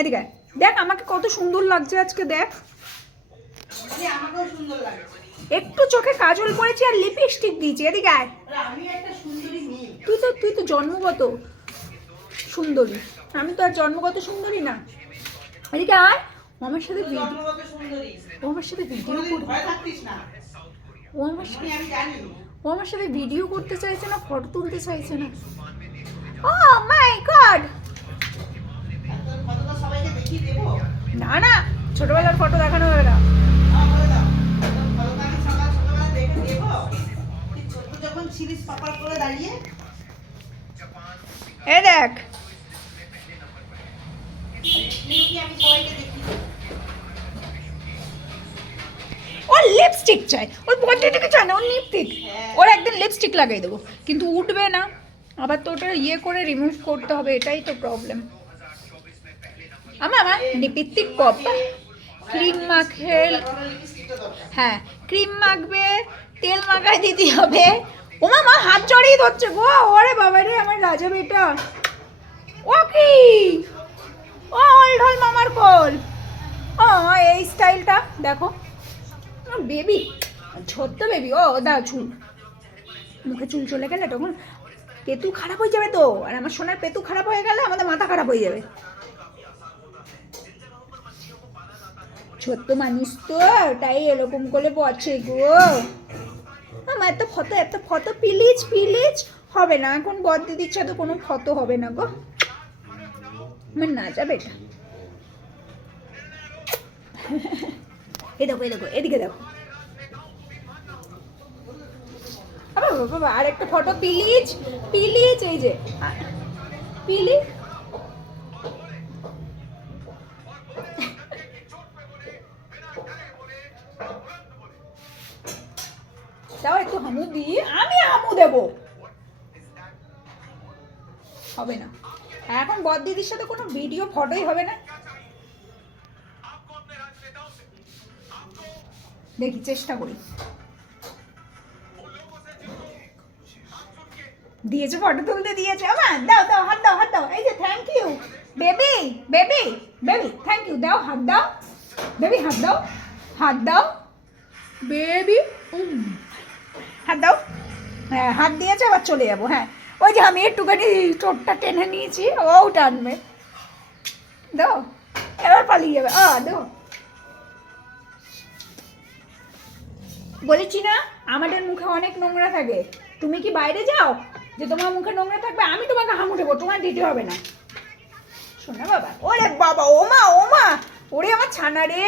এদিকে দেখ আমাকে কত সুন্দর লাগছে আজকে, দেখ আমাকেও সুন্দর লাগে। একটু চোখে কাজল পরেছি আর লিপস্টিক দিয়েছি। এদিকে আয়, আমি একটা সুন্দরী মেয়ে। তুই তো জন্মগত সুন্দরী, আমি তো আর জন্মগত সুন্দরী না। এদিকে আয়, ও আমার সাথে জন্মগত সুন্দরী। ও আমার সাথে ভিডিও কোনোদিন করবে, ভয় থাকতিস না। ও আমার সাথে আমি জানি। ও আমার সাথে ভিডিও করতে চাইছে না, ফটো তুলতে চাইছে না। ও মাই গড, তোর ফটোটা সবাইকে দেখিয়ে দেবো। না না, ছোটবেলার ফটো দেখানো হবে না। বলে দাও। তোর ফটোটা আমি সকালবেলা দেখে দেবো। তুই ছোট যখন ছিলিস পাপার করে দাঁড়িয়ে। এ দেখ, কি আমি সবাইকে দেখিয়ে দেবো। ওর লিপস্টিক চাই, ওর পটেটোকে চায় না, ওর লিপস্টিক। ওর একদিন লিপস্টিক লাগাই দেবো, কিন্তু উঠবে না, আবার তো ওটা ইয়ে করে রিমুভ করতে হবে, এটাই তো প্রবলেম। আমার লিপস্টিক কপ ক্রিম মাখে, হ্যাঁ ক্রিম মাখবে, তেল মাখায় দিতে হবে। ও মা হাত জড়িয়ে ধরছে গো, ওরে বাবা রে আমার রাজা বেটা। ও কি, ও ঢল মামার কোল, ও এই স্টাইলটা দেখো বেবি, ছোট্ট বেবি। ও দাও চুল, মুখে চুল চলে গেলে তখন পেতু খারাপ হয়ে যাবে তো, আর আমার সোনার পেতু খারাপ হয়ে গেলে আমাদের মাথা খারাপ হয়ে যাবে। ছোট্ট মানুষ তো, তাই এরকম করে পছে গো। আমার এত ফটো প্লিজ প্লিজ হবে না এখন, বড়দিদির সাথে কোনো ফটো হবে না গো, আমার না যাবে এটা। এই দেখো এদিকে দেখো, বাবা আর একটা ফটো প্লিজ প্লিজ, এই যে প্লিজ। দাও একটু হামু দিই, আমি হামু দেবো, হবে না এখন বড়দিদির সাথে কোনো ভিডিও ফটোই হবে না। দেখি চেষ্টা করি, দিয়েছে ফটো তুলতে দিয়েছে। আমার দাও দাও হাত দাও, এই যে thank you baby baby baby, thank you, দাও হাত দাও বেবি, হাত দাও বেবি, হাত দাও। হ্যাঁ হাত দিয়েছে, আবার চলে যাবো। হ্যাঁ ওই যে আমি একটুখানি চোটটা টেনে নিয়েছি, ও টানবে, দাও এবার পালিয়ে যাবে। দাও, বলেছি না আমাদের মুখে অনেক নোংরা থাকে, তুমি কি বাইরে যাও যে তোমার মুখে নোংরা থাকবে? আমি তোমাকে হামু দেবো, তোমার দিতে হবে না। শোনা বাবা, ওরে বাবা, ওমা ওরে আমার ছানা রে।